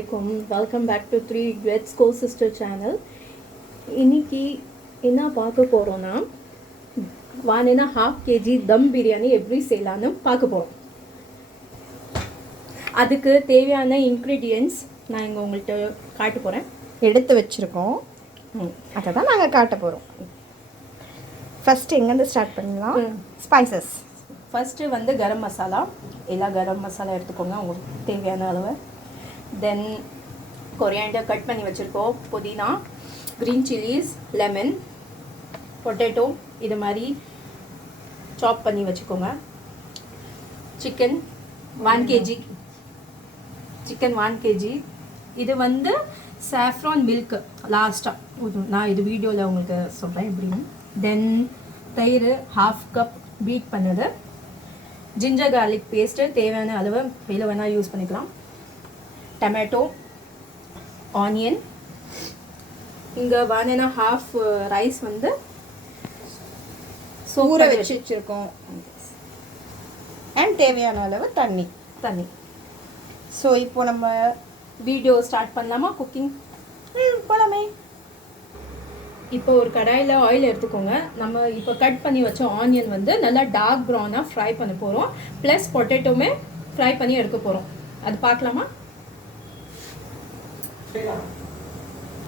Assalamualaikum. Welcome back to 3 Greats Co-Sister channel. இன்னைக்கு என்ன பார்க்க போறோம்னா 1.5 kg தம் பிரியாணி எப்படி செய்யலாம்னு பார்க்க போறோம். அதுக்கு தேவையான இன்கிரிடியன்ட்ஸ் நான் இங்க உங்களுக்கு காட்ட போறேன். எடுத்து வச்சிருக்கோம். அதை தான் நாங்கள் காட்ட போகிறோம். ஃபஸ்ட்டு எங்கேருந்து ஸ்டார்ட் பண்ணலாம்? ஸ்பைசஸ். ஃபஸ்ட்டு வந்து கரம் மசாலா, எல்லா கரம் மசாலா எடுத்துக்கோங்க உங்களுக்கு தேவையான அளவு. தென் கொரியாண்டர் கட் பண்ணி வச்சுருக்கோம், புதினா, க்ரீன் சில்லிஸ், லெமன், பொட்டேட்டோ இது மாதிரி சாப் பண்ணி வச்சுக்கோங்க. Chicken 1 kg, chicken 1 kg. இது வந்து சாஃப்ரான் மில்க் லாஸ்ட்டாக நான் இது வீடியோவில் உங்களுக்கு சொல்கிறேன் எப்படின்னு. தென் தயிர் 1/2 கப் பீட் பண்ணது, ஜிஞ்சர் கார்லிக் பேஸ்ட்டு தேவையான அளவு எவ்வளோ வேணால் யூஸ் பண்ணிக்கலாம். டொமேட்டோ, ஆனியன், இங்கே 1.5 ரைஸ் வந்து ஊற வச்சு வச்சுருக்கோம். அண்ட் தேவையான அளவு தண்ணி. ஸோ இப்போ நம்ம வீடியோ ஸ்டார்ட் பண்ணலாமா? குக்கிங் போலாமே. இப்போ ஒரு கடாயில் ஆயில் எடுத்துக்கோங்க. நம்ம இப்போ கட் பண்ணி வச்ச ஆனியன் வந்து நல்லா டார்க் ப்ரௌனாக ஃப்ரை பண்ண போகிறோம். ப்ளஸ் பொட்டேட்டோமே ஃப்ரை பண்ணி எடுக்க போகிறோம். அது பார்க்கலாமா?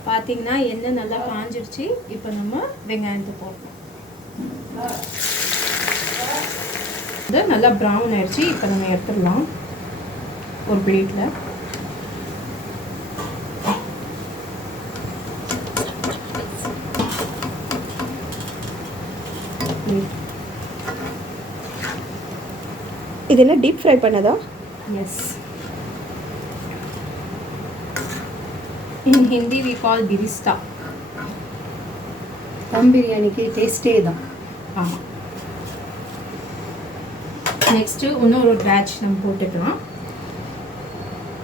பார்த்தீங்கன்னா எண்ணெய் நல்லா காஞ்சிருச்சு. இப்போ நம்ம வெங்காயத்தை போடுறோம். இது நல்லா ப்ரௌன் ஆயிடுச்சு. இப்போ நம்ம எடுத்துடலாம் ஒரு பிளேட்டில். இது என்ன டீப் ஃப்ரை பண்ணதா? Yes, in Hindi we call birista. Dum பிரியாணிக்கு டேஸ்ட்டே தான். ஆமாம். நெக்ஸ்ட்டு இன்னொரு பேட்ச் நம்ம போட்டுக்கலாம்.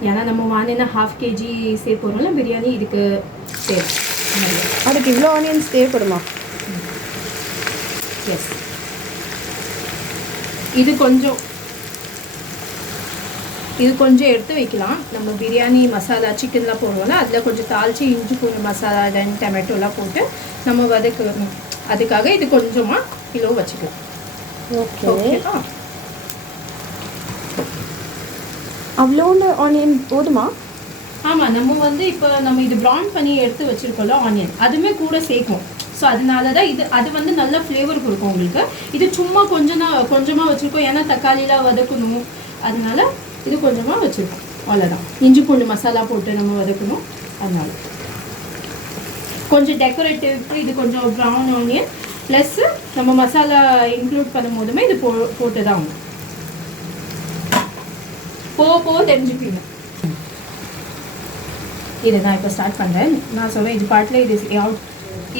ஏன்னா நம்ம 1.5 kg சேர்ப்போம்ல பிரியாணி, இதுக்கு தேவை. அதுக்கு இவ்வளோ ஆனியன்ஸ் தேவைப்படுமா? எஸ், இது கொஞ்சம் எடுத்து வைக்கலாம். நம்ம பிரியாணி மசாலா சிக்கன்லாம் போடுவோம்ல, அதில் கொஞ்சம் தாளித்து இஞ்சி பூண்டு மசாலா தென் டொமேட்டோலாம் போட்டு நம்ம வதக்கணும். அதுக்காக இது கொஞ்சமாக கிலோ வச்சுக்கலாம். ஓகேவா? அவ்வளோன்னு ஆனியன் போதுமா? ஆமாம், நம்ம வந்து இப்போ நம்ம இது ப்ரௌன் பண்ணி எடுத்து வச்சுருக்கோம்ல ஆனியன், அதுவுமே கூட சேர்க்கும். ஸோ அதனால தான் அது வந்து நல்ல ஃப்ளேவர் கொடுக்கும் உங்களுக்கு. இது சும்மா கொஞ்சமாக வச்சுருக்கோம், ஏன்னா தக்காளிலாம் வதக்கணும், அதனால இது கொஞ்சமாக வச்சுருக்கோம். அவ்வளோதான். இஞ்சி பூண்டு மசாலா போட்டு நம்ம வதக்கணும், அதனால கொஞ்சம் டெக்கரேட்டிவ்க்கு இது கொஞ்சம் ப்ரௌன் ஆனியன் ப்ளஸ்ஸு நம்ம மசாலா இன்க்ளூட் பண்ணும் போதுமே இது போட்டு தான் ஆகும். போக தெரிஞ்சுப்பீங்க. இதை நான் இப்போ ஸ்டார்ட் பண்ணுறேன். நான் சொல்வேன் இது பாட்டில் இது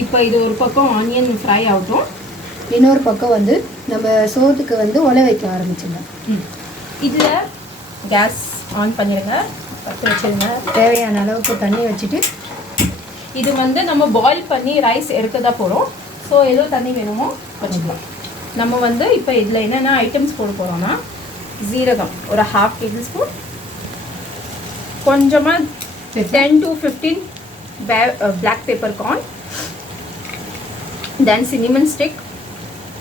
இப்போ இது ஒரு பக்கம் ஆனியன் ஃப்ரை ஆகட்டும், இன்னொரு பக்கம் வந்து நம்ம சோத்துக்கு வந்து உலை வைக்க ஆரம்பிச்சிடலாம். இதில் கேஸ் ஆன் பண்ணிடுங்க, பற்ற வச்சுருங்க. தேவையான அளவுக்கு தண்ணி வச்சுட்டு இது வந்து நம்ம பாயில் பண்ணி ரைஸ் எடுக்க தான் போகிறோம். ஸோ எவ்வளோ தண்ணி வேணுமோ வச்சுக்கலாம். நம்ம வந்து இப்போ இதில் என்னென்ன ஐட்டம்ஸ் போட போகிறோம்னா, ஜீரகம் ஒரு 1/2 tablespoon, கொஞ்சமாக 10 to 15 black peppercorn, then cinnamon stick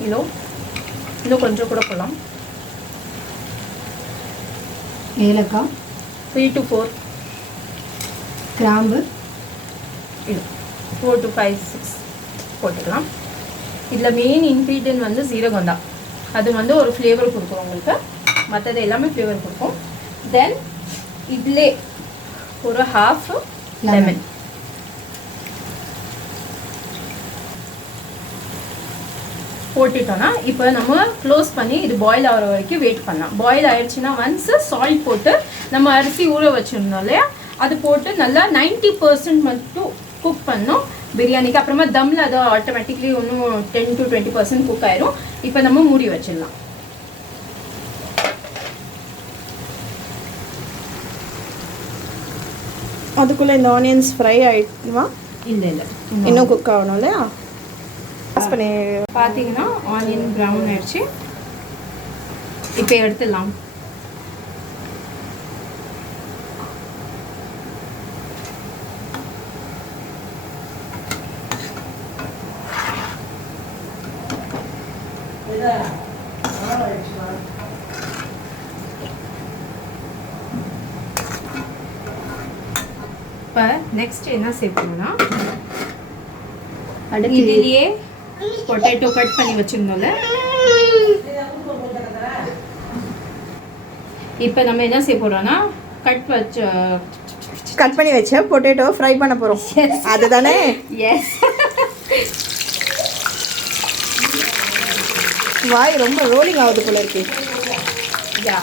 இன்னும் கொஞ்சம் கூட போடலாம். ஏலக்காய் 3 to 4, கிராம்பு 4 to 5, 6 போட்டுக்கலாம். இதில் மெயின் இன்க்ரீடியன்ட் வந்து ஜீரகம் தான். அது வந்து ஒரு ஃப்ளேவர் கொடுக்கும் உங்களுக்கு, மற்றது எல்லாமே ஃப்ளேவர் கொடுக்கும். தென் இதிலே ஒரு 1/2 லெமன். போட்டுட்டோன்னா இப்போ நம்ம க்ளோஸ் பண்ணி இது பாயில் ஆகிற வரைக்கும் வெயிட் பண்ணலாம். பாயில் ஆயிடுச்சுன்னா ஒன்ஸ் சால்ட் போட்டு நம்ம அரிசி ஊற வச்சுருந்தோம் இல்லையா, அது போட்டு நல்லா 90% மட்டும் குக் பண்ணோம் பிரியாணிக்கு. அப்புறமா தம்மில் அது ஆட்டோமேட்டிக்லி இன்னும் 10 to 20% குக் ஆயிரும். இப்போ நம்ம மூடி வச்சிடலாம். அதுக்குள்ளே இந்த ஆனியன்ஸ் ஃப்ரை ஆகிடுமா? இல்லை இன்னும் குக் ஆகணும் இல்லையா? பண்ணி பார்த்தீங்கன்னா ஆனியன் ப்ரௌன் ஆயிடுச்சு. இப்போ எடுத்துடலாம். இப்போ நெக்ஸ்ட் என்ன சேர்க்கணும்னா அடுத்து இதுலேயே பொட்டேட்டோ கட் பண்ணி வச்சுருந்தோம்ல, இப்போ நம்ம என்ன செய்ய போகிறோம்னா கட் பண்ணி வச்ச பொட்டேட்டோ ஃப்ரை பண்ண போகிறோம். அதுதானே? எஸ். வாய் ரொம்ப ரோலிங் ஆகுது போல இருக்கு. யா,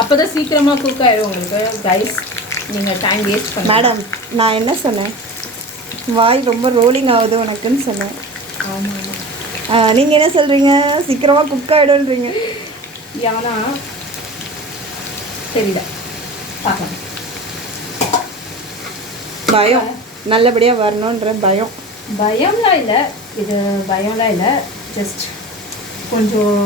அப்போ தான் சீக்கிரமாக குக் ஆகிடும் உங்களுக்கு கைஸ். நீங்கள் டைம் வேஸ்ட் பண்ண மேடம், நான் என்ன சொன்னேன்? வாய் ரொம்ப ரோலிங் ஆகுது உனக்குன்னு சொன்னேன். ஆமாம். நீங்கள் என்ன சொல்கிறீங்க? சீக்கிரமாக குக் ஆகிடும்ன்றீங்க. ஏன்னா தெரியல, பார்க்கலாம். பயம், நல்லபடியாக வரணுன்ற பயம். பயம்லாம் இல்லை, இது பயம்லாம் இல்லை. ஜஸ்ட் கொஞ்சம்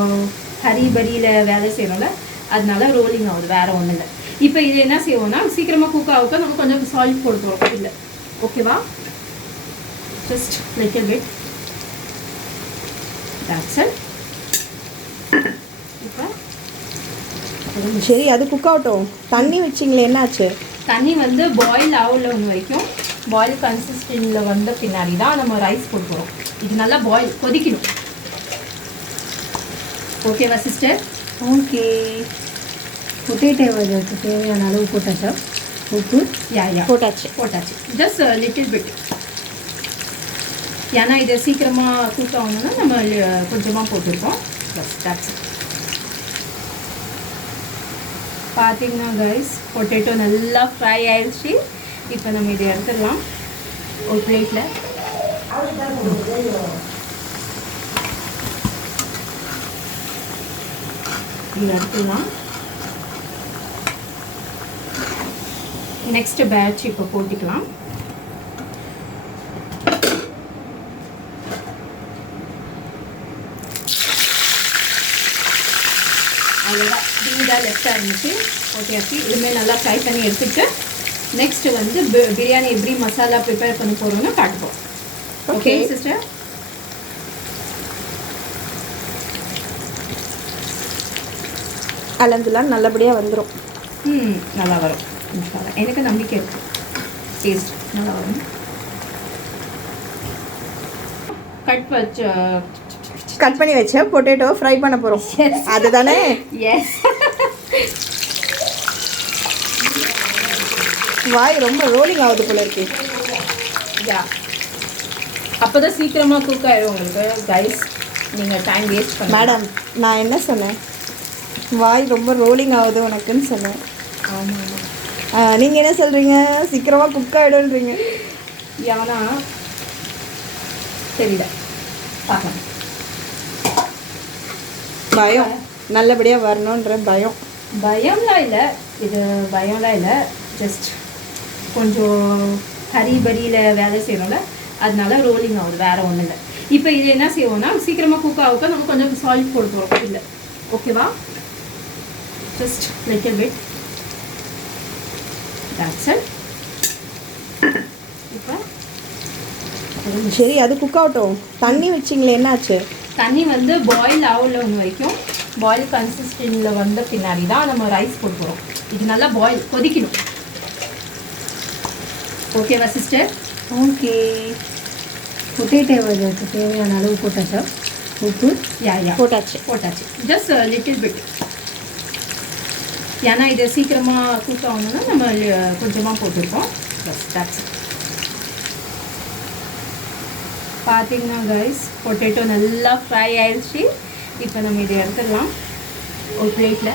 ஹரிபரியில் வேலை செய்யணும்ல, அதனால ரோலிங் ஆகுது, வேறு ஒன்றும் இல்லை. இப்போ இது என்ன செய்வோம்னா சீக்கிரமாக குக் ஆகுக்க நம்ம கொஞ்சம் சால்ட் போட்டுருவோம். இல்லை, ஓகேவா? Just little bit. That's it. இப்போ சரி, அது குக் ஆகட்டும். தண்ணி வச்சிங்களே, என்னாச்சு? தண்ணி வந்து பாயில் ஆகல ஒன்று வரைக்கும். பாயில் கன்சிஸ்டன்சியில் வந்த பின்னாடி தான் நம்ம ரைஸ் போட்டு போகிறோம். இது நல்லா பாயில் கொதிக்கணும். ஓகேவா சிஸ்டர்? ஓகே. பொட்டேட்டோவுக்கு தேவையான அளவு போட்டாச்சா? உப்பு யா போட்டாச்சு. Just little bit. ஏன்னா இதை சீக்கிரமாக குக் ஆகணும்னா நம்ம கொஞ்சமாக போட்டிருக்கோம். Bus that's it. பார்த்தீங்கன்னா கைஸ், பொட்டேட்டோ நல்லா ஃப்ரை ஆயிடுச்சு. இப்போ நம்ம இதை எடுத்துடலாம் ஒரு பிளேட்டில். இது எடுத்துடலாம். நெக்ஸ்ட் பேட்ச் இப்போ போட்டிக்கலாம். அவ்வளோதான், டீடாக லெஃப்டாக இருந்துச்சு. ஓகேயாச்சு. இதுமாதிரி நல்லா ஃப்ரை பண்ணி எடுத்துட்டு நெக்ஸ்ட்டு வந்து பிரியாணி எப்படி மசாலா ப்ரிப்பேர் பண்ணி போகிறோன்னு காட்டுப்போம். Okay sister? அலந்துலாம் நல்லபடியாக வந்துடும். நல்லா வரும். எனக்கு நம்பிக்கை இருக்குது, டேஸ்ட் நல்லா வரும். கட் பண்ணி வச்ச பொட்டேட்டோ ஃப்ரை பண்ண போகிறோம். அதுதானே? எஸ். வாய் ரொம்ப ரோலிங் ஆகுது போல இருக்கு. யா, அப்போ தான் சீக்கிரமாக குக் ஆகிடும் உங்களுக்கு கைஸ். நீங்கள் டைம் வேஸ்ட் பண்ண மேடம், நான் என்ன சொன்னேன்? வாய் ரொம்ப ரோலிங் ஆகுது உனக்குன்னு சொன்னேன். ஆமாம். நீங்கள் என்ன சொல்கிறீங்க? சீக்கிரமாக குக் ஆகிடும்ன்றீங்க. ஏன்னா தெரியல, பார்க்கலாம். பயம், நல்லபடியாக வரணுன்ற பயம். பயம்லாம் இல்லை, இது பயம்லாம் இல்லை. ஜஸ்ட் கொஞ்சம் ஹரிபரியில் வேலை செய்யணும்ல, அதனால ரோலிங் ஆகுது, வேறு ஒன்றும் இல்லை. இப்போ இது என்ன செய்வோம்னா சீக்கிரமாக குக் ஆகுக்க நம்ம கொஞ்சம் சால்ட் போட்டுருவோம். இல்லை, ஓகேவா? Just little bit. That's it. இப்போ சரி, அது குக் ஆகட்டும். தண்ணி வச்சிங்களே, என்னாச்சு? தண்ணி வந்து பாயில் ஆகல ஒன்று வரைக்கும். பாயில் கன்சிஸ்டன்சியில் வந்த பின்னாடி தான் நம்ம ரைஸ் போட்டு போகிறோம். இது நல்லா பாயில் கொதிக்கணும். ஓகேவா சிஸ்டர்? ஓகே. பொட்டேட்டோவுக்கு தேவையான அளவு போட்டாச்சா? உப்பு யா போட்டாச்சு. Just little bit. ஏன்னா இதை சீக்கிரமாக குக் ஆகணும்னா நம்ம கொஞ்சமாக போட்டிருக்கோம். Bus that's it. பார்த்தீங்கன்னா கைஸ், பொட்டேட்டோ நல்லா ஃப்ரை ஆயிடுச்சு. இப்போ நம்ம இதை எடுத்துடலாம் ஒரு பிளேட்டில்.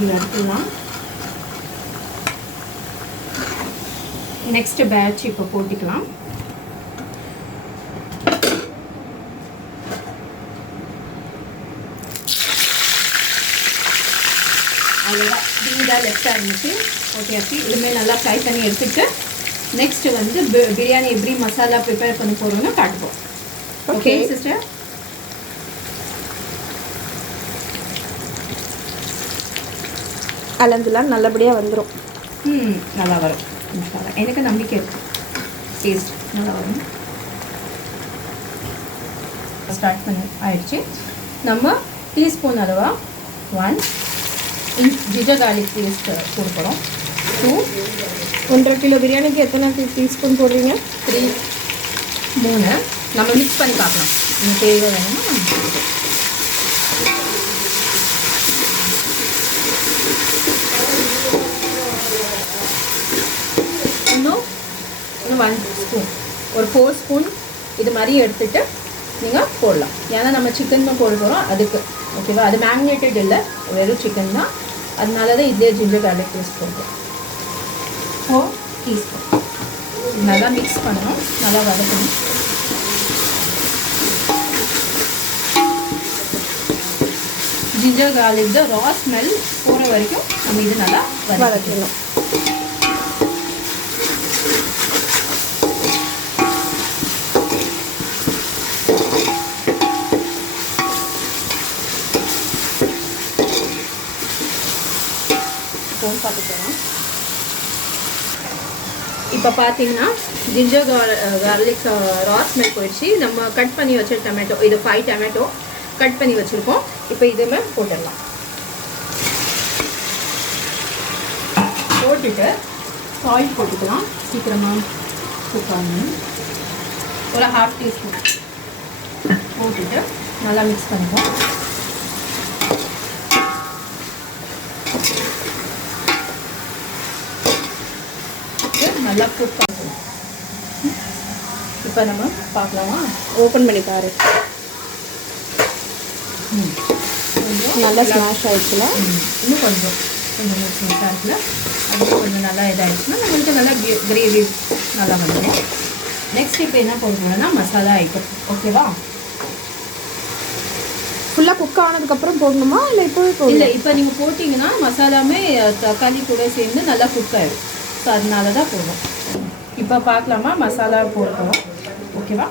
இது எடுத்துடலாம். நெக்ஸ்ட் பேட்ச் இப்போ போட்டிக்கலாம். அவ்வளோதான், டீடாக லெஃப்டாக இருந்துச்சு. ஓகேயாச்சு. இதுமாதிரி நல்லா ஃப்ரை பண்ணி எடுத்துட்டு நெக்ஸ்ட்டு வந்து பிரியாணி எப்படி மசாலா ப்ரிப்பேர் பண்ணி போகிறோன்னு காட்டுப்போம். Okay sister? அலந்துலாம் நல்லபடியாக வந்துடும். நல்லா வரும். மசாலா எனக்கு நம்பிக்கை இருக்குது டேஸ்ட் நல்லா வரும். ஸ்டார்ட் பண்ணி ஆயிடுச்சு. நம்ம டீஸ்பூன் அளவா 1 ஜிஞ்சர் கார்லிக் பேஸ்ட் கொடுக்குறோம். 2 1.5 கிலோ பிரியாணிக்கு எத்தனை டீஸ்பூன் போடுறீங்க? 3 3 நம்ம மிக்ஸ் பண்ணி பார்க்கலாம். இன்னும் தேவை வேணுமா நம்ம போட்டுக்கலாம். இன்னும் 1 ஸ்பூன், ஒரு 4 ஸ்பூன் இது மாதிரி எடுத்துகிட்டு நீங்கள் போடலாம். ஏன்னா நம்ம சிக்கன் தான் போட போகிறோம் அதுக்கு. ஓகேவா? அது மேக்னேட்டட் இல்லை, வெறும் சிக்கன் தான். அதனால தான் இதே ஜிஞ்சர் கார்லிக் பேஸ்ட் போடுறோம். 4 டீஸ்பூன் நல்லா மிக்ஸ் பண்ணணும், நல்லா வதக்கணும். ஜிஞ்சர் கார்லிக் த ரா ஸ்மெல் போகிற வரைக்கும் நம்ம இது நல்லா வதக்கணும். பார்த்துக்கலாம். இப்போ பார்த்தீங்கன்னா ஜிஞ்சர் கார்லிக் ரா ஸ்மெல் போயிடுச்சு. நம்ம கட் பண்ணி வச்ச டொமேட்டோ, இது 5 டொமேட்டோ கட் பண்ணி வச்சுருக்கோம். இப்போ இதுவுமே போட்டுடலாம். போட்டுட்டு சால்ட் போட்டுக்கலாம். சீக்கிரமாக குக் ஆகணும். ஒரு 1/2 டீஸ்பூன் போட்டுட்டு நல்லா மிக்ஸ் பண்ணிப்போம். நல்லா குக் பண்ணணும். இப்போ நம்ம பார்க்கலாமா? ஓப்பன் பண்ணி பாரு. நல்லா ஸ்மாஷ் ஆயிடுச்சுல. இன்னும் கொஞ்சம் ஸ்மாஷ் ஆகிடுச்சுல. அது கொஞ்சம் நல்லா இதாகிடுச்சுன்னா நம்மளுக்கு நல்லா கிரேவி நல்லா வந்துடும். நெக்ஸ்ட் இப்போ என்ன போடுறோம்னா மசாலா ஐட்டம். ஓகேவா? ஃபுல்லாக குக் ஆனதுக்கப்புறம் போடணுமா இல்லை இப்போ? இல்லை, இப்போ நீங்கள் போட்டிங்கன்னா மசாலாமே தக்காளி கூட சேர்ந்து நல்லா குக் ஆகிடும். ஸோ அதனால தான் போடுவோம். இப்போ பார்க்கலாமா? மசாலா போடுறோம். ஓகேவா?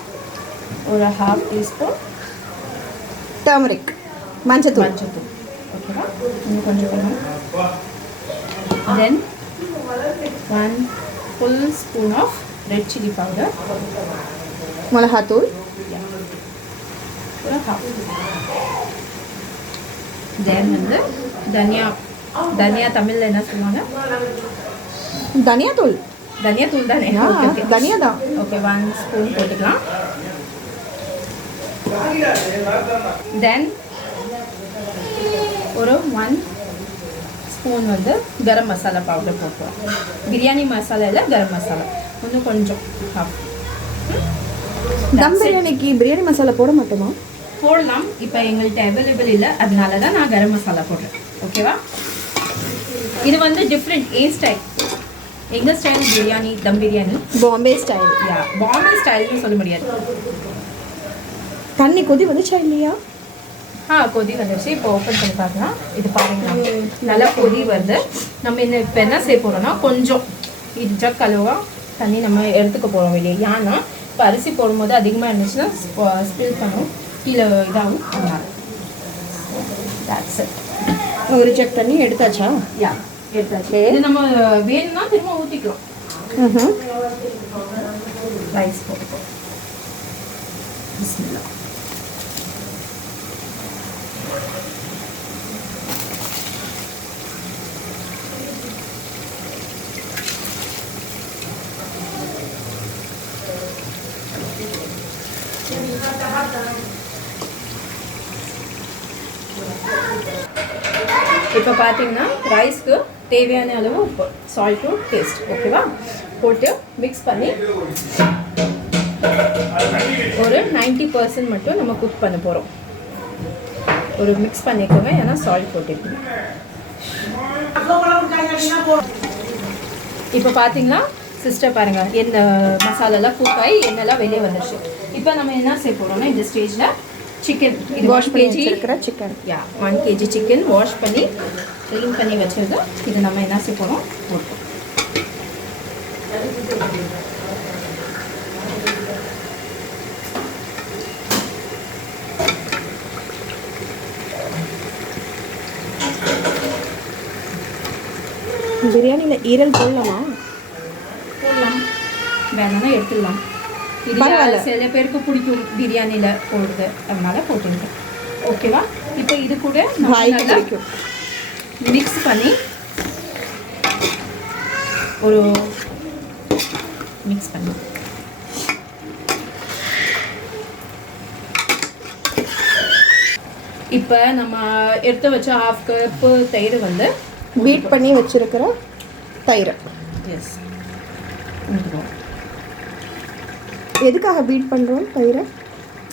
ஒரு 1/2 டீஸ்பூன் டர்மரிக், மஞ்சத்தூள். ஓகேவா? இன்னும் கொஞ்சம் வேணும். Then 1 full spoon of red chilli powder, மிளகாத்தூள், ஒரு 1/2. தென் வந்து தனியா தமிழில் என்ன சொல்லுவாங்க? தனியாத்தூள். தனியாத்தூள் தானே? தனியா தான். ஓகே, 1 ஸ்பூன் போட்டுக்கலாம். தென் ஒரு 1 ஸ்பூன் வந்து கரம் மசாலா பவுடர் போட்டுருவோம். பிரியாணி மசாலா இல்லை, கரம் மசாலா இன்னும் கொஞ்சம். தம் பிரியாணிக்கு பிரியாணி மசாலா போட மாட்டோமா? போடலாம். இப்போ எங்கள்கிட்ட அவைலபிள் இல்லை, அதனால தான் நான் கரம் மசாலா போடுறேன். ஓகேவா? இது வந்து டிஃப்ரெண்ட் ஏ ஸ்டைல். எங்கள் ஸ்டைல் பிரியாணி தம் பிரியாணி பாம்பே ஸ்டைல். பாம்பே ஸ்டைல்னு சொல்ல முடியாது. தண்ணி கொதி வந்துச்சா இல்லையா? கொதி வந்துடுச்சு. இப்போ ஓப்பன் பண்ணி பார்க்கலாம். இது பாருங்க, நல்லா கொதி வருது. நம்ம இப்போ என்ன செய்ய போகிறோம்னா கொஞ்சம் இது ஜக் அளவா தண்ணி நம்ம எடுத்துக்க போகிறோம் வெளியே. ஏன்னா இப்போ அரிசி போடும்போது அதிகமாக இருந்துச்சுன்னா ஸ்பில் பண்ணும், கீழே இதாகும். அதனால ஒரு ஜக் தண்ணி எடுத்தாச்சா? எடுத்தாச்சு. இது நம்ம வேணும்னா திரும்ப ஊற்றிக்கிறோம். ரைஸ் போட்டுக்கோ. பிஸ்மில்லா. இப்போ பார்த்தீங்கன்னா ரைஸ்க்கு தேவையான அளவு உப்பு, சால்ட்டு, டேஸ்ட். ஓகேவா? போட்டு மிக்ஸ் பண்ணி ஒரு 90% மட்டும் நம்ம குக் பண்ண போகிறோம். ஒரு மிக்ஸ் பண்ணிக்கோங்க, ஏன்னா சால்ட் போட்டுருக்கோம். இப்போ பார்த்தீங்கன்னா சிஸ்டர் பாருங்கள், எந்த மசாலாலாம் குக் ஆகி என்னெல்லாம் வெளியே வந்துடுச்சு. இப்போ நம்ம என்ன செய்ய போகிறோம்னா இந்த ஸ்டேஜில் சிக்கன், இது வாஷ் பண்ணி வச்சிருக்கிற சிக்கன். 1 kg சிக்கன் வாஷ் பண்ணி க்ளீன் பண்ணி வச்சுருக்கோம். இது நம்ம என்ன செய்ய போகிறோம் போட்டோம். பிரியாணியில் ஈரல் போடலாமா? போட்டுக்கலாம், வேணும்னா எடுத்துடலாம். இது பரவாயில்ல. சில பேருக்கு பிடிக்கும் பிரியாணியில் போடுறது, அதனால போட்டுருக்கேன். ஓகேவா? இப்போ இது கூட வாய்க்கு பிடிக்கும். மிக்ஸ் பண்ணி ஒரு மிக்ஸ் பண்ணி இப்போ நம்ம எடுத்து வச்ச 1/2 கப்பு தயிர் வந்து பீட் பண்ணி வச்சிருக்கிற தயிர். எஸ் எதுக்காக பீட் பண்ணுறோம் தயிரை?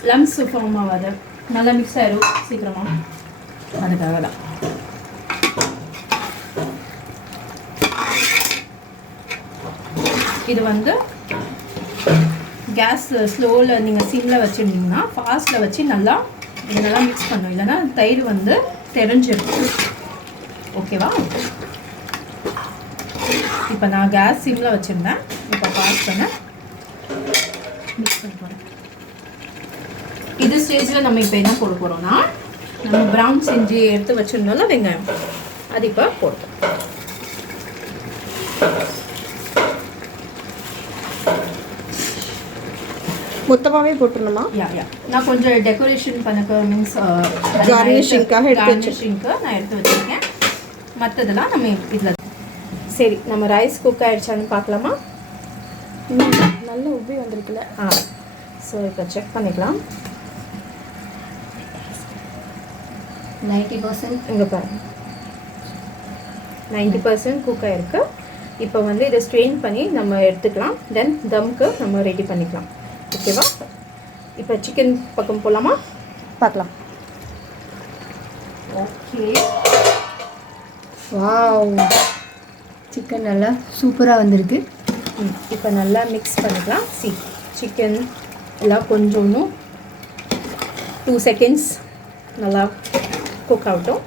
லம்ஸ் ஃபார்ம் ஆகாது, நல்லா மிக்ஸ் ஆயிடும் சீக்கிரமாக, அதுக்காக தான். இது வந்து கேஸ் ஸ்லோவில் நீங்கள் சிம்மில் வச்சுருந்தீங்கன்னா ஃபாஸ்ட்டில் வச்சு நல்லா இதெல்லாம் மிக்ஸ் பண்ணும், இல்லைன்னா தயிர் வந்து தெரிஞ்சிடும். ஓகேவா? இப்போ நான் கேஸ் சிம்மில் வச்சுருந்தேன், இப்போ ஃபாஸ்ட் பண்ண மிக்ஸ் பண்ண போகிறேன். இது ஸ்டேஜில் நம்ம இப்போ என்ன போட போகிறோம்னா, நம்ம ப்ரௌன் செஞ்சு எடுத்து வச்சுருந்தோம்ல வெங்காயம், அது இப்போ போடுறோம். மொத்தமாகவே போட்டுருணுமா? யா நான் கொஞ்சம் டெக்கரேஷன் பண்ணக்க மீன்ஸ் Garnishing-க்காக எடுத்து கார்னிஷிங்க்கு நான் எடுத்து வச்சுருக்கேன். மற்றதெல்லாம் நம்ம இதில். சரி, நம்ம ரைஸ் குக் ஆகிடுச்சான்னு பார்க்கலாமா? நல்ல உப்பி வந்திருக்குல்ல. ஸோ இப்போ செக் பண்ணிக்கலாம். 90% இங்கே பாருங்கள், 90% குக் ஆகிருக்கு. இப்போ வந்து இதை ஸ்ட்ரெயின் பண்ணி நம்ம எடுத்துக்கலாம். தென் தம்க்கு நம்ம ரெடி பண்ணிக்கலாம். ஓகேவா? இப்போ சிக்கன் பக்கம் போகலாமா? பார்க்கலாம். ஓகே, வாவ், சிக்கன் நல்லா சூப்பராக வந்திருக்கு. இப்போ நல்லா மிக்ஸ் பண்ணிக்கலாம். சிக்கன் எல்லாம் கொஞ்சம் 2 செகண்ட்ஸ் நல்லா குக் ஆகட்டும்.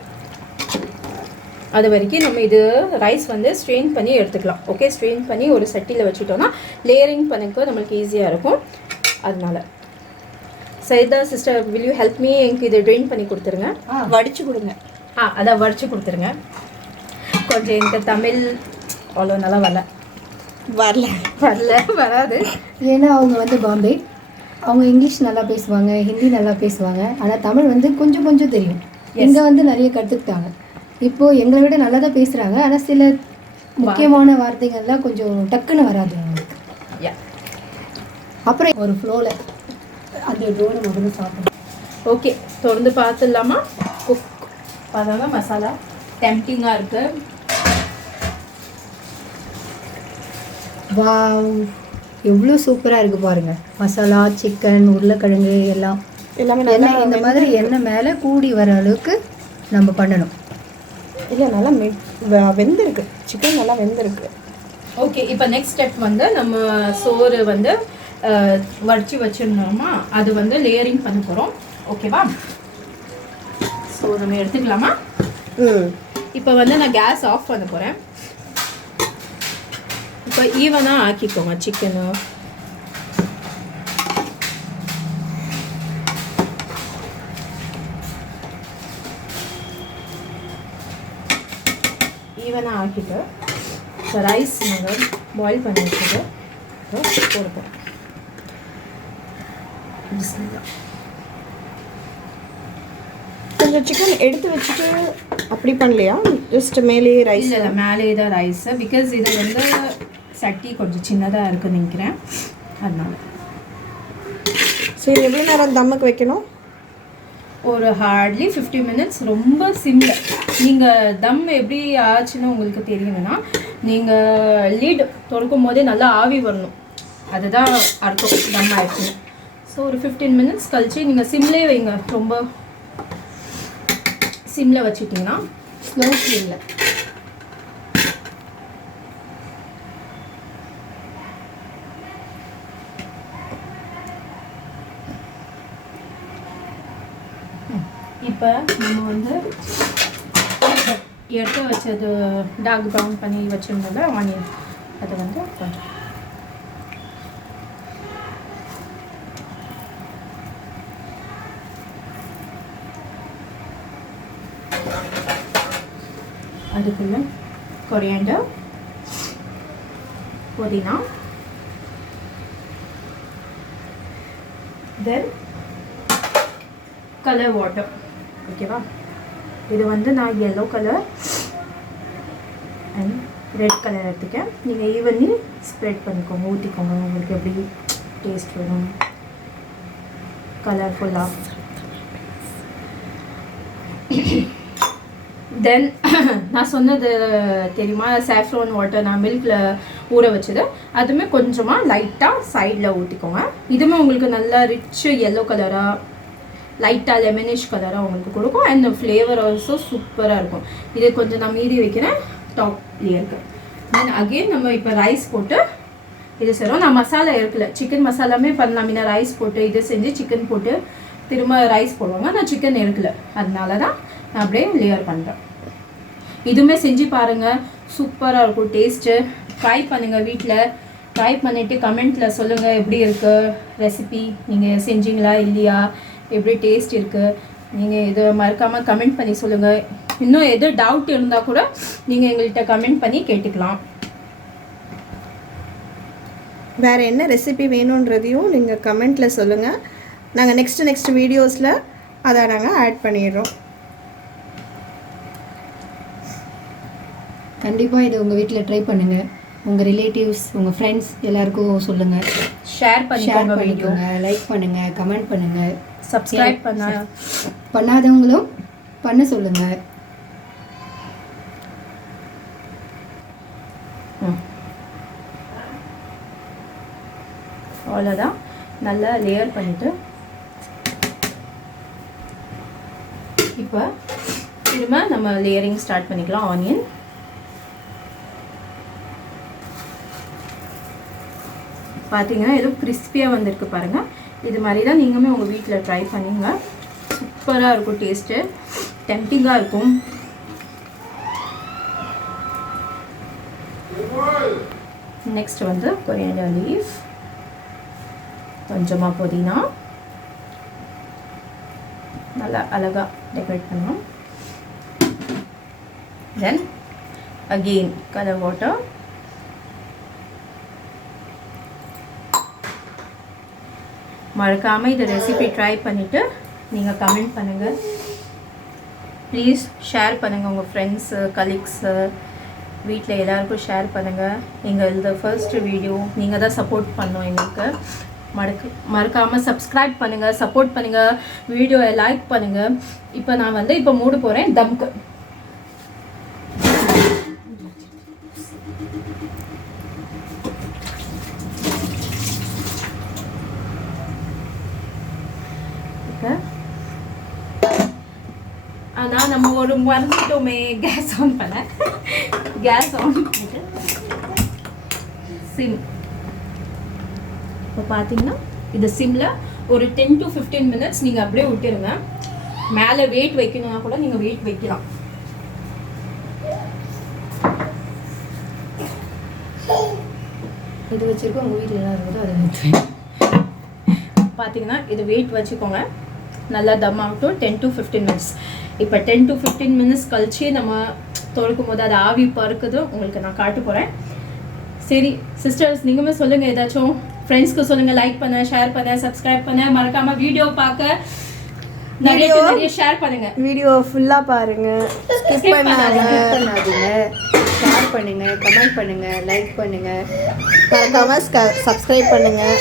அது வரைக்கும் நம்ம இது ரைஸ் வந்து ஸ்ட்ரெயின் பண்ணி எடுத்துக்கலாம். ஓகே, ஸ்ட்ரெயின் பண்ணி ஒரு சட்டியில் வச்சுட்டோன்னா லேயரிங் பண்ணக்கு நம்மளுக்கு ஈஸியாக இருக்கும். அதனால Saida sister, will you help me? எனக்கு இதை ட்ரெயின் பண்ணி கொடுத்துருங்க, வடிச்சு கொடுங்க. அதான் வடித்து கொடுத்துருங்க. கொஞ்சம் எனக்கு தமிழ் அவ்வளோ நல்லா வராது. ஏன்னா அவங்க வந்து பாம்பே, அவங்க இங்கிலீஷ் நல்லா பேசுவாங்க, ஹிந்தி நல்லா பேசுவாங்க, ஆனால் தமிழ் வந்து கொஞ்சம் கொஞ்சம் தெரியும். இங்கே வந்து நிறைய கற்றுக்கிட்டாங்க. இப்போது எங்களை விட நல்லா தான் பேசுகிறாங்க, ஆனால் சில முக்கியமான வார்த்தைகள்லாம் கொஞ்சம் டக்குன்னு வராது அவங்களுக்கு. அப்புறம் ஒரு ஃப்ளோவில் அந்த ட்ரோனை முதல்ல சாப்பிடணும். ஓகே, தொடர்ந்து பார்த்துடலாமா? குக் அதாவது மசாலா டெம்டிங்காக இருக்குது. வாவ், எவ்வளோ சூப்பராக இருக்குது பாருங்கள். மசாலா, சிக்கன், உருளைக்கிழங்கு எல்லாம் எல்லாமே எண்ணெய் இந்த மாதிரி எண்ணெய் மேலே கூடி வர அளவுக்கு நம்ம பண்ணணும். இல்லை நல்லா வெந்திருக்கு, சிக்கன் நல்லா வெந்திருக்கு. ஓகே, இப்போ நெக்ஸ்ட் ஸ்டெப் வந்து நம்ம சோறு வந்து வடித்து வச்சுருந்தோமா, அது வந்து லேயரிங் பண்ண போகிறோம். ஓகேவா? ஸோ நம்ம எடுத்துக்கலாமா? இப்போ வந்து நான் கேஸ் ஆஃப் பண்ண போகிறேன். இப்போ ஈவனாக ஆக்கிக்கோங்க சிக்கனு. ஈவனாக ஆக்கிட்டு இப்போ ரைஸ் நாங்கள் பாயில் பண்ணி வச்சுட்டு போடுவோம். கொஞ்சம் சிக்கன் எடுத்து வச்சுட்டு அப்படி பண்ணலையா? ஜஸ்ட் மேலேயே ரைஸ்? இல்லை, மேலே தான் ரைஸ். பிகாஸ் இது வந்து சட்டி கொஞ்சம் சின்னதாக இருக்குன்னு நினைக்கிறேன், அதனால. சரி, எவ்வளோ நேரம் தம்முக்கு வைக்கணும்? ஒரு ஹார்ட்லி 50 மினிட்ஸ், ரொம்ப சிம்பிள். நீங்கள் தம் எப்படி ஆச்சுன்னு உங்களுக்கு தெரியணும்னா, நீங்கள் லீட் திறக்கும் போதே நல்லா ஆவி வரணும், அதுதான் அர்த்தம் தம் ஆயிடுச்சுன்னு. ஸோ ஒரு 15 மினிட்ஸ் கழிச்சு நீங்கள் சிம்லேயே வைங்க. ரொம்ப சிம்மில் வச்சுட்டிங்கன்னா ஸ்லோ ஃப்ளேமில். இப்போ நம்ம வந்து எடுத்து வச்சது டார்க் ப்ரௌன் பண்ணி வச்சுருந்தோம்ல ஆனியன், அது வந்து கொஞ்சம் அதுக்குள்ள கொரியாண்டர், புதினா, தென் கலர் வாட்டர். ஓகேவா? இது வந்து நான் yellow colour and red colour எடுத்துக்கேன். நீங்கள் ஈவன்லி ஸ்ப்ரெட் பண்ணிக்கோங்க, ஊற்றிக்கோங்க, உங்களுக்கு எப்படி டேஸ்ட் வேணும் கலர்ஃபுல்லாக. தென் நான் சொன்னது தெரியுமா, சாஃப்ரான் வாட்டர் நான் மில்கில் ஊற வச்சது, அதுவுமே கொஞ்சமாக லைட்டாக சைடில் ஊற்றிக்கோங்க. இதுவுமே உங்களுக்கு நல்லா ரிச்சு எல்லோ கலராக லைட்டாக லெமனிஷ் கலராக உங்களுக்கு கொடுக்கும். அண்ட் ஃப்ளேவர் ஆல்சோ சூப்பராக இருக்கும். இது கொஞ்சம் நான் மீதி வைக்கிறேன் டாப் லேயருக்கு. தென் அகெயின் நம்ம இப்போ ரைஸ் போட்டு இது செய்கிறோம். நான் மசாலா இருக்குல்ல, சிக்கன் மசாலாமே பண்ணலாம். முன்ன ரைஸ் போட்டு இது செஞ்சு சிக்கன் போட்டு திரும்ப ரைஸ் போடுவாங்க. நான் சிக்கன் இருக்குல்ல, அதனால தான் நான் அப்படியே லேயர் பண்ணுறேன். இதுவுமே செஞ்சு பாருங்கள், சூப்பராக இருக்கும் டேஸ்ட்டு. ட்ரை பண்ணுங்கள் வீட்டில். ட்ரை பண்ணிவிட்டு கமெண்ட்டில் சொல்லுங்கள் எப்படி இருக்குது ரெசிபி, நீங்கள் செஞ்சீங்களா இல்லையா, எப்படி டேஸ்ட் இருக்குது. நீங்கள் இதை மறக்காமல் கமெண்ட் பண்ணி சொல்லுங்கள். இன்னும் எது டவுட் இருந்தால் கூட நீங்கள் எங்கள்கிட்ட கமெண்ட் பண்ணி கேட்டுக்கலாம். வேறு என்ன ரெசிபி வேணுன்றதையும் நீங்கள் கமெண்ட்டில் சொல்லுங்கள். நாங்கள் நெக்ஸ்ட் வீடியோஸில் அதை நாங்கள் ஆட் பண்ணிடுறோம். கண்டிப்பாக இதை உங்கள் வீட்டில் ட்ரை பண்ணுங்கள். உங்கள் ரிலேட்டிவ்ஸ், உங்கள் ஃப்ரெண்ட்ஸ் எல்லாருக்கும் சொல்லுங்கள். ஷேர் பண்ணிக்கோங்க, லைக் பண்ணுங்கள், கமெண்ட் பண்ணுங்கள். சப்ஸ்கிரைப் பண்ணாதவங்களும் பண்ண சொல்லுங்கள். அவ்வளோதான். நல்லா லேயர் பண்ணிவிட்டு இப்போ திரும்ப நம்ம லேயரிங் ஸ்டார்ட் பண்ணிக்கலாம். ஆனியன் பார்த்தீங்கன்னா ஏதோ கிறிஸ்பியாக வந்திருக்கு பாருங்கள். இது மாதிரி தான் நீங்களுமே உங்கள் வீட்டில் ட்ரை பண்ணுங்க. சூப்பராக இருக்கும், டேஸ்ட்டு டெம்டிங்காக இருக்கும். நெக்ஸ்ட் வந்து கொரியாண்டர் லீஃப், கொஞ்சமாக புதினா, நல்லா அழகாக டெக்கரேட் பண்ணலாம். Then again colour water. மறக்காமல் இந்த ரெசிபி ட்ரை பண்ணிவிட்டு நீங்கள் கமெண்ட் பண்ணுங்கள். ப்ளீஸ் ஷேர் பண்ணுங்கள் உங்கள் ஃப்ரெண்ட்ஸு, கலீக்ஸு, வீட்டில் எல்லாருக்கும் ஷேர் பண்ணுங்கள். எங்கள் இந்த ஃபர்ஸ்ட் வீடியோ நீங்கள் தான் சப்போர்ட் பண்ணோம் எங்களுக்கு. மறக்காமல் சப்ஸ்கிரைப் பண்ணுங்கள், சப்போர்ட் பண்ணுங்கள், வீடியோவை லைக் பண்ணுங்கள். இப்போ நான் வந்து இப்போ மூட போகிறேன் தம்க்கு. ஆனால் நம்ம ஒரு மறந்துட்டோமே கேஸ் ஆன் பண்ண. கேஸ் ஆன் பண்ணிட்டு சிம். இப்போ பார்த்தீங்கன்னா இது சிம்மில் ஒரு 10 to 15 minutes நீங்கள் அப்படியே விட்டுருங்க. மேலே வெயிட் வைக்கணும்னா கூட நீங்கள் வெயிட் வைக்கலாம். இது வச்சுருக்கோம் உங்கள் வீட்டில் எல்லாம் இருக்குது, அதை பார்த்தீங்கன்னா இது வெயிட் வச்சுக்கோங்க. நல்லா தம் ஆகட்டும் 10 to 15 minutes. இப்போ 10 to 15 minutes கழிச்சு நம்ம துறக்கும் போது அது ஆவி பறக்குது, உங்களுக்கு நான் காட்ட போகிறேன். சரி சிஸ்டர்ஸ், நீங்களுமே சொல்லுங்கள், ஏதாச்சும் ஃப்ரெண்ட்ஸ்க்கு சொல்லுங்கள், லைக் பண்ண, ஷேர் பண்ண, சப்ஸ்கிரைப் பண்ண, மறக்காமல் வீடியோ பார்க்க நிறைய ஷேர் பண்ணுங்கள். வீடியோ ஃபுல்லாக பாருங்கள், ஸ்கிப் பண்ணாதீங்க. ஷேர் பண்ணுங்கள், கமெண்ட் பண்ணுங்கள், லைக் பண்ணுங்கள், மறக்காமல் சப்ஸ்கிரைப் பண்ணுங்கள்.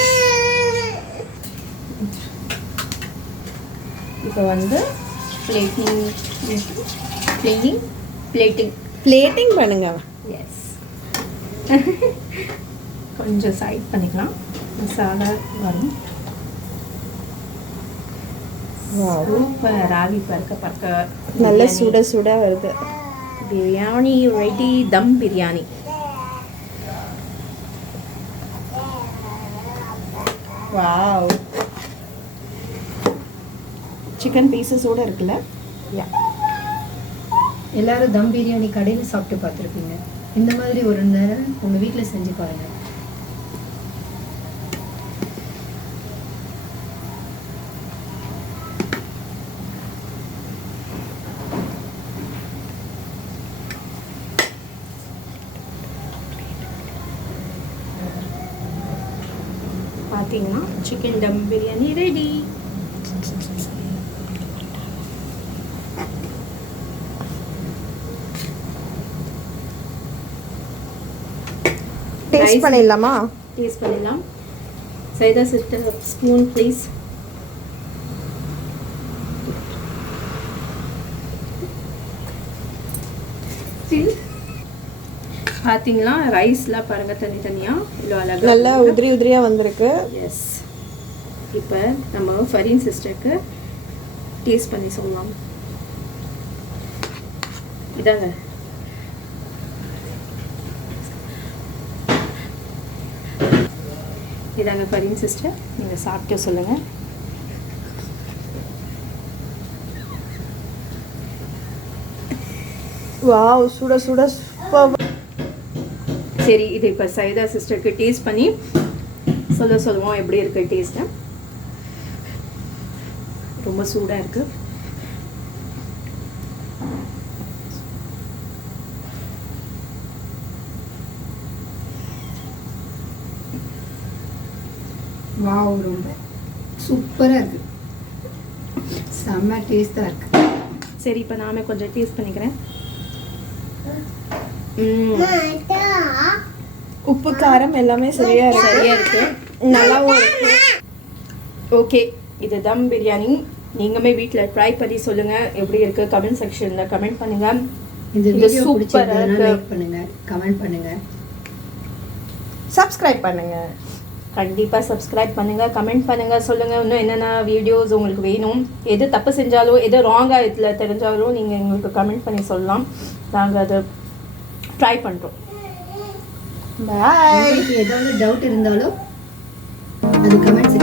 இப்போ வந்து பிளேட்டிங் பண்ணுங்க. எஸ் கொஞ்சம் சைட் பண்ணிக்கலாம், மசாலா வரும். சூப்பர், ஆவி பறக்க நல்ல சுட சுட வருது. பிரியாணி ரெடி, தம் பிரியாணி. வாவ், சிக்கன் பீசஸோடு இருக்குல்ல. எல்லாரும் தம் பிரியாணி கடையில் சாப்பிட்டு பார்த்துருப்பீங்க. இந்த மாதிரி ஒரு நேரம் உங்கள் வீட்டில் செஞ்சு பாருங்கள். பார்த்தீங்கன்னா சிக்கன் தம் பிரியாணி ரெடி. டேஸ்ட் பண்ணிடலாமா? டேஸ்ட் பண்ணிடலாம். Saida sister spoon please. பார்த்தீங்களா ரைஸ்லாம் பாருங்கள் தனித்தனியாக இவ்வளோ அழகாக நல்லா உதிரி உதிரியாக வந்திருக்கு. எஸ். இப்போ நம்ம ஃபரீன் சிஸ்டருக்கு டேஸ்ட் பண்ணி சொல்லலாம். இதாங்க இதாங்க ஃபரீன் சிஸ்டர், நீங்கள் சாப்பிட்டு சொல்லுங்கள். வாவ், சுட சுட சூப்பர். சரி, இது இப்போ சைதா சிஸ்டருக்கு டேஸ்ட் பண்ணி சொல்லுவோம் எப்படி இருக்கு டேஸ்ட்டு. ரொம்ப சூடாக இருக்கு. வாவ், ரொம்ப சூப்பராக இருக்குது, செம்ம டேஸ்ட்டாக இருக்குது. சரி, இப்போ நாம கொஞ்சம் டேஸ்ட் பண்ணிக்கிறேன். உப்பு காரம் எல்லாமே சரியா இருக்கு, நல்லாவும் இருக்கு. ஓகே, இது தம் பிரியாணி. நீங்களுமே வீட்டில் ட்ரை பண்ணி சொல்லுங்கள் எப்படி இருக்குது. கமெண்ட் செக்ஷனில் கமெண்ட் பண்ணுங்கள். இந்த வீடியோ சூப்பராக பிடிச்சிருந்ததுன்னா இருக்கு. லைக் பண்ணுங்கள், கமெண்ட் பண்ணுங்கள், சப்ஸ்கிரைப் பண்ணுங்க. கண்டிப்பாக சப்ஸ்கிரைப் பண்ணுங்கள், கமெண்ட் பண்ணுங்கள், சொல்லுங்கள் இன்னும் என்னென்ன வீடியோஸ் உங்களுக்கு வேணும். எது தப்பு செஞ்சாலோ எது ராங்காக இதில் தெரிஞ்சாலும் நீங்கள் எங்களுக்கு கமெண்ட் பண்ணி சொல்லலாம். நாங்கள் அதை ட்ரை பண்ணுறோம். பாய். உங்களுக்கு ஏதாவது டவுட் இருந்தாலும் அது கமெண்ட்